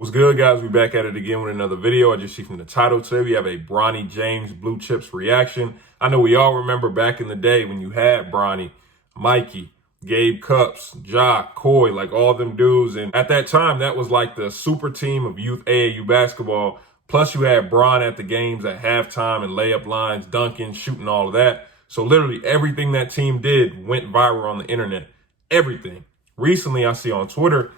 What's good, guys? We back at it again with another video. As you see from the title, today we have a Bronny James Blue Chips reaction. I know we all remember back in the day when you had Bronny, Mikey, Gabe Cups, Jock, Coy, like all them dudes. And at that time, that was like the super team of youth AAU basketball. Plus you had Bron at the games at halftime and layup lines, dunking, shooting, all of that. So literally everything that team did went viral on the internet. Everything. Recently, I see on Twitter,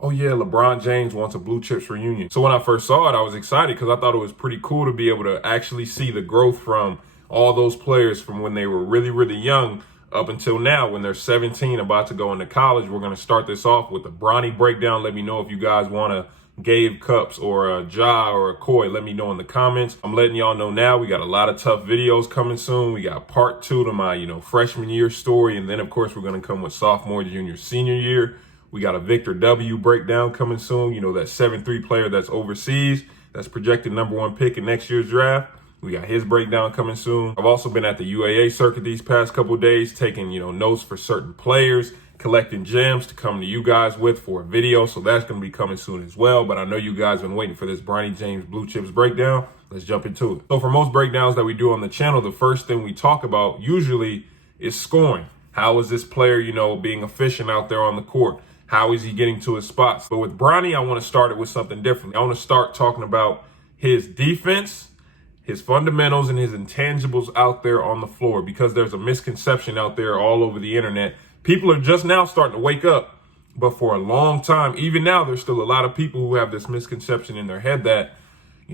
oh yeah, LeBron James wants a Blue Chips reunion. So when I first saw it, I was excited because I thought it was pretty cool to be able to actually see the growth from all those players from when they were really, really young up until now when they're 17, about to go into college. We're going to start this off with a Bronny breakdown. Let me know if you guys want a Gabe Cups or a Ja or a Coy. Let me know in the comments. I'm letting y'all know now we got a lot of tough videos coming soon. We got part 2 to my, freshman year story. And then, of course, we're going to come with sophomore, junior, senior year. We got a Victor W breakdown coming soon. That 7-3 player that's overseas, that's projected #1 pick in next year's draft. We got his breakdown coming soon. I've also been at the UAA circuit these past couple of days, taking, notes for certain players, collecting gems to come to you guys with for a video. So that's going to be coming soon as well. But I know you guys have been waiting for this Bronny James Blue Chips breakdown. Let's jump into it. So for most breakdowns that we do on the channel, the first thing we talk about usually is scoring. How is this player, being efficient out there on the court? How is he getting to his spots? But with Bronny, I want to start it with something different. I want to start talking about his defense, his fundamentals, and his intangibles out there on the floor, because there's a misconception out there all over the internet. People are just now starting to wake up, but for a long time, even now, there's still a lot of people who have this misconception in their head that,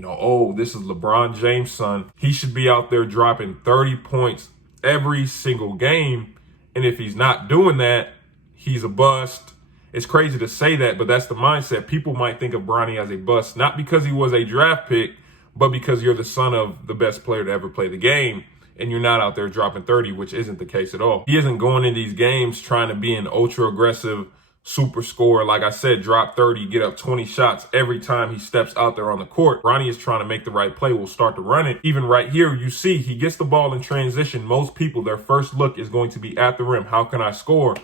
oh, this is LeBron James' son. He should be out there dropping 30 points every single game. And if he's not doing that, he's a bust. It's crazy to say that, but that's the mindset. People might think of Bronny as a bust, not because he was a draft pick, but because you're the son of the best player to ever play the game, and you're not out there dropping 30, which isn't the case at all. He isn't going in these games trying to be an ultra-aggressive super scorer. Like I said, drop 30, get up 20 shots every time he steps out there on the court. Bronny is trying to make the right play. We'll start to run it. Even right here, you see he gets the ball in transition. Most people, their first look is going to be at the rim. How can I score?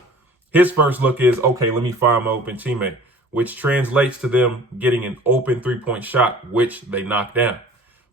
His first look is, okay, let me find my open teammate, which translates to them getting an open three-point shot, which they knock down.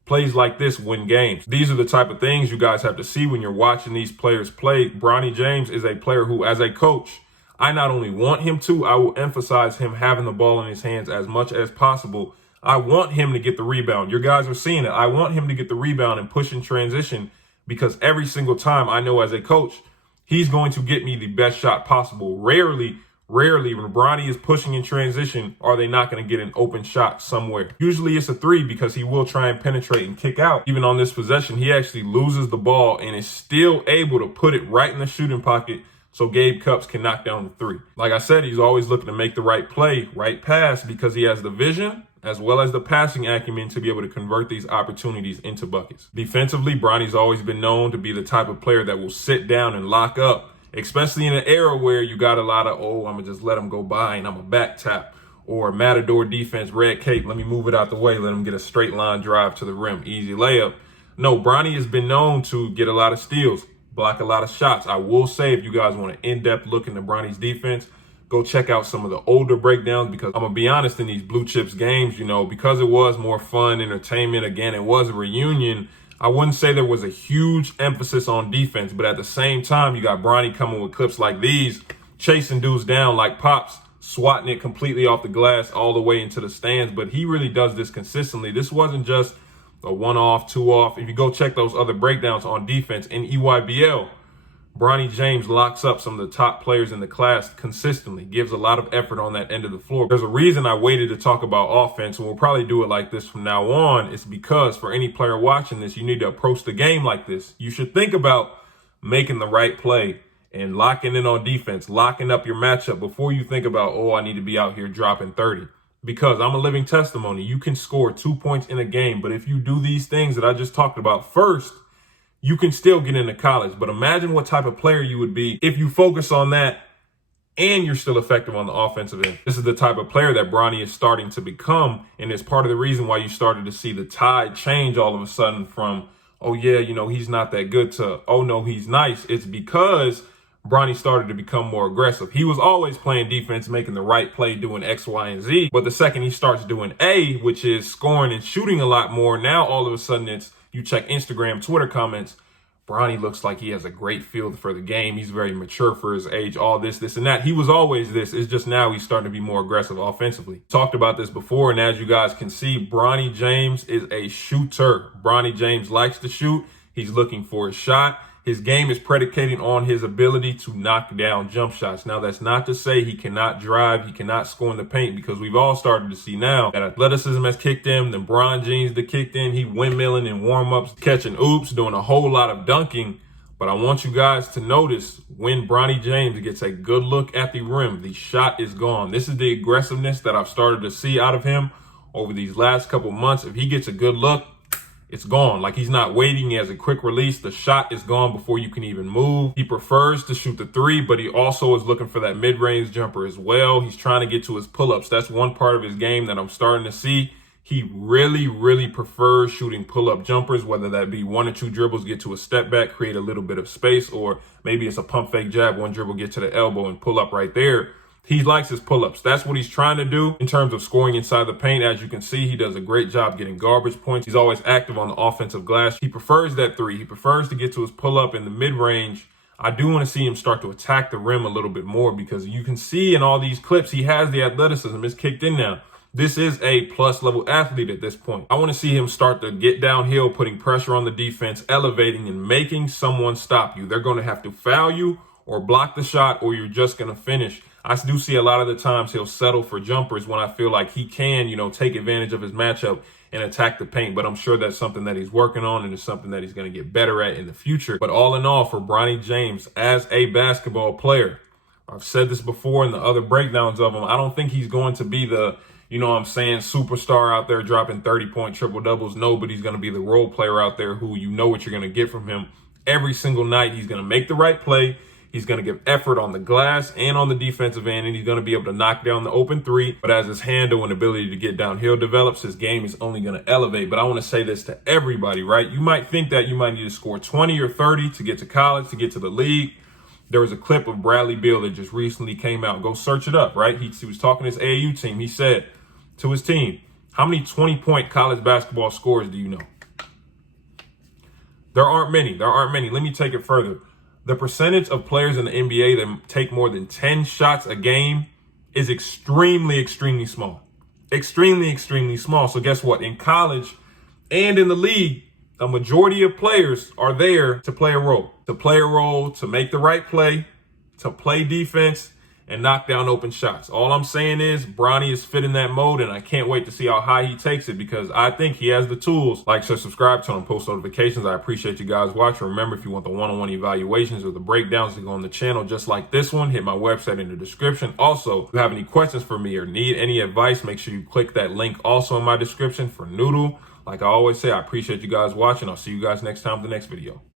Plays like this win games. These are the type of things you guys have to see when you're watching these players play. Bronny James is a player who, as a coach, I not only want him to, I will emphasize him having the ball in his hands as much as possible. I want him to get the rebound. Your guys are seeing it. I want him to get the rebound and push in transition, because every single time I know as a coach, he's going to get me the best shot possible. Rarely, when Bronny is pushing in transition, are they not going to get an open shot somewhere. Usually it's a 3, because he will try and penetrate and kick out. Even on this possession, he actually loses the ball and is still able to put it right in the shooting pocket so Gabe Cups can knock down the 3. Like I said, he's always looking to make the right play, right pass, because he has the vision as well as the passing acumen to be able to convert these opportunities into buckets. Defensively, Bronny's always been known to be the type of player that will sit down and lock up, especially in an era where you got a lot of, oh, I'm going to just let him go by and I'm a back tap, or Matador defense, red cape, let me move it out the way, let him get a straight line drive to the rim, easy layup. No, Bronny has been known to get a lot of steals, block a lot of shots. I will say, if you guys want an in-depth look into Bronny's defense, go check out some of the older breakdowns, because I'm going to be honest, in these Blue Chips games, because it was more fun, entertainment, again, it was a reunion, I wouldn't say there was a huge emphasis on defense, but at the same time, you got Bronny coming with clips like these, chasing dudes down like Pops, swatting it completely off the glass all the way into the stands. But he really does this consistently. This wasn't just a 1-off, 2-off. If you go check those other breakdowns on defense in EYBL, Bronny James locks up some of the top players in the class consistently, gives a lot of effort on that end of the floor. There's a reason I waited to talk about offense, and we'll probably do it like this from now on. It's because for any player watching this, you need to approach the game like this. You should think about making the right play and locking in on defense, locking up your matchup before you think about, oh, I need to be out here dropping 30. Because I'm a living testimony. You can score 2 points in a game, but if you do these things that I just talked about first, you can still get into college. But imagine what type of player you would be if you focus on that and you're still effective on the offensive end. This is the type of player that Bronny is starting to become, and it's part of the reason why you started to see the tide change all of a sudden from, oh yeah, he's not that good, to, oh no, he's nice. It's because Bronny started to become more aggressive. He was always playing defense, making the right play, doing X, Y, and Z. But the second he starts doing A, which is scoring and shooting a lot more, now all of a sudden it's, you check Instagram, Twitter comments, Bronny looks like he has a great feel for the game. He's very mature for his age, all this, and that. He was always this. It's just now he's starting to be more aggressive offensively. Talked about this before, and as you guys can see, Bronny James is a shooter. Bronny James likes to shoot. He's looking for a shot. His game is predicated on his ability to knock down jump shots. Now, that's not to say he cannot drive, he cannot score in the paint, because we've all started to see now that athleticism has kicked in, the Bron James that kicked in, he windmilling in warm-ups, catching oops, doing a whole lot of dunking. But I want you guys to notice when Bronny James gets a good look at the rim, the shot is gone. This is the aggressiveness that I've started to see out of him over these last couple months. If he gets a good look, it's gone. Like, he's not waiting. He has a quick release. The shot is gone before you can even move. He prefers to shoot the three, but he also is looking for that mid-range jumper as well. He's trying to get to his pull-ups. That's one part of his game that I'm starting to see. He really, really prefers shooting pull-up jumpers, whether that be 1 or 2 dribbles, get to a step back, create a little bit of space, or maybe it's a pump fake jab, 1 dribble, get to the elbow and pull up right there. He likes his pull-ups. That's what he's trying to do in terms of scoring inside the paint. As you can see, he does a great job getting garbage points. He's always active on the offensive glass. He prefers that three. He prefers to get to his pull-up in the mid-range. I do want to see him start to attack the rim a little bit more, because you can see in all these clips, he has the athleticism. It's kicked in now. This is a plus level athlete at this point. I want to see him start to get downhill, putting pressure on the defense, elevating and making someone stop you. They're going to have to foul you or block the shot, or you're just going to finish. I do see a lot of the times he'll settle for jumpers when I feel like he can, take advantage of his matchup and attack the paint. But I'm sure that's something that he's working on, and it's something that he's going to get better at in the future. But all in all, for Bronny James as a basketball player, I've said this before in the other breakdowns of him, I don't think he's going to be the, superstar out there dropping 30-point triple-doubles. No, but he's going to be the role player out there who you know what you're going to get from him every single night. He's going to make the right play. He's going to give effort on the glass and on the defensive end, and he's going to be able to knock down the open three. But as his handle and ability to get downhill develops, his game is only going to elevate. But I want to say this to everybody, right? You might think that you might need to score 20 or 30 to get to college, to get to the league. There was a clip of Bradley Beal that just recently came out. Go search it up, right? He was talking to his AAU team. He said to his team, how many 20-point college basketball scorers do you know? There aren't many. Let me take it further. The percentage of players in the NBA that take more than 10 shots a game is extremely, extremely small. Extremely, extremely small. So guess what? In college and in the league, a majority of players are there to play a role. To make the right play, to play defense, and knock down open shots. All I'm saying is Bronny is fit in that mode, and I can't wait to see how high he takes it, because I think he has the tools. Like, share, subscribe, turn on post notifications. I appreciate you guys watching. Remember, if you want the one-on-one evaluations or the breakdowns to go on the channel just like this one, hit my website in the description. Also, if you have any questions for me or need any advice, make sure you click that link also in my description for Noodle. Like I always say, I appreciate you guys watching. I'll see you guys next time with the next video.